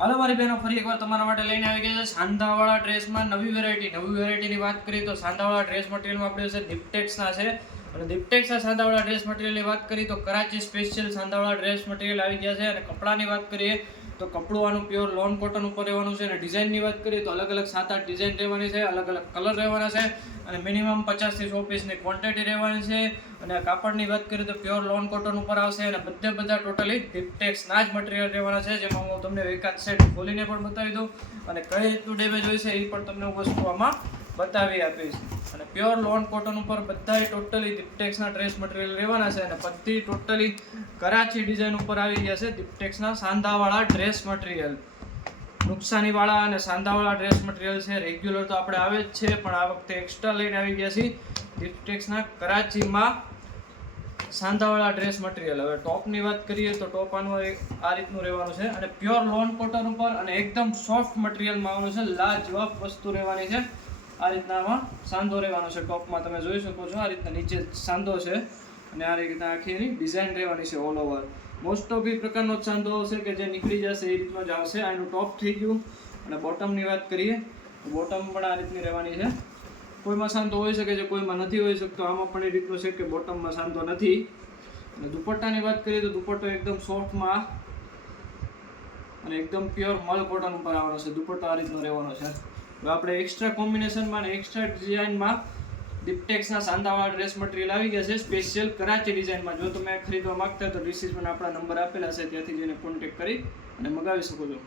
હાલો મારી બહેનો, ફરી એકવાર તમારા માટે લઈને આવી ગયા છે સાંધાવાળા ડ્રેસમાં નવી વેરાયટીની વાત કરીએ તો સાંધાવાળા ડ્રેસ મટીરિયલમાં આપણે છે દિપ્ટેક્સના છે. અને દિપ્ટેક્સના સાંધાવાળા ડ્રેસ મટીરિયલની વાત કરીએ તો કરાચી સ્પેશિયલ સાંધાવાળા ડ્રેસ મટીરિયલ આવી ગયા છે. અને કપડાની વાત કરીએ તો કપડું આનું પ્યોર લોન કોટન ઉપર રહેવાનું છે. અને ડિઝાઇનની વાત કરીએ તો અલગ અલગ 7-8 ડિઝાઇન રહેવાની છે, અલગ અલગ કલર રહેવાના છે. અને મિનિમમ 50 થી 100 પીસની ક્વોન્ટિટી રહેવાની છે. અને કાપડની વાત કરીએ તો પ્યોર લોન કોટન ઉપર આવશે. અને બધા ટોટલી દિપ્ટેક્સના જ મટીરિયલ રહેવાના છે, જેમાં હું તમને એકાદ સેટ ખોલીને પણ બતાવી દઉં અને કઈ રીતનું ડેમેજ હોય છે એ પણ તમને વસ્તુ આમાં બતાવી આપીશ. અને પ્યોર લોન કોટન ઉપર બધાય ટોટલી દિપ્ટેક્સના ડ્રેસ મટીરિયલ રહેવાના છે. અને બધી ટોટલી કરાચી ડિઝાઇન ઉપર આવી ગયા છે દિપ્ટેક્સના સાંધાવાળા ડ્રેસ મટીરિયલ. નુકસાનીવાળા અને સાંધાવાળા ડ્રેસ મટીરિયલ છે. રેગ્યુલર તો આપણે આવે જ છે, પણ આ વખતે એક્સ્ટ્રા લઈને આવી ગયા છીએ દિપ્ટેક્સના કરાચીમાં સાંધાવાળા ડ્રેસ મટીરિયલ. હવે ટોપની વાત કરીએ તો ટોપ આનું આ રીતનું રહેવાનું છે. અને પ્યોર લોન કોટન ઉપર અને એકદમ સોફ્ટ મટીરિયલમાં આવવાનું છે. લાજવાબ વસ્તુ રહેવાની છે. આ રીતના આમાં સાંધો રહેવાનો છે. ટોપમાં તમે જોઈ શકો છો, આ રીતના નીચે સાંધો છે અને આ રીતના આખી એની ડિઝાઇન રહેવાની છે ઓલ ઓવર. મોસ્ટ ઓફ એ પ્રકારનો જ સાંધો આવશે કે જે નીકળી જશે એ રીતનો જ આવશે. આનું ટોપ થઈ ગયું. અને બોટમની વાત કરીએ તો બોટમ પણ આ રીતની રહેવાની છે. કોઈમાં સાંધો હોઈ શકે છે, કોઈમાં નથી હોઈ શકતો. આમાં પણ એ રીતનો છે કે બોટમમાં સાંધો નથી. અને દુપટ્ટાની વાત કરીએ તો દુપટ્ટો એકદમ સોફ્ટમાં અને એકદમ પ્યોર મલ કોટન ઉપર આવવાનો છે. દુપટ્ટો આ રીતનો રહેવાનો છે. હવે આપણે એક્સ્ટ્રા કોમ્બિનેશનમાં અને એક્સ્ટ્રા ડિઝાઇનમાં દિપ્ટેક્સના સાંધાવાળા ડ્રેસ મટીરિયલ આવી ગયા છે સ્પેશિયલ કરાચી ડિઝાઇનમાં. જો તમે ખરીદવા માંગતા હોય તો ડિસ્ક્રિપ્શનમાં આપણા નંબર આપેલા છે, ત્યાંથી જઈને કોન્ટેક્ટ કરી અને મંગાવી શકો છો.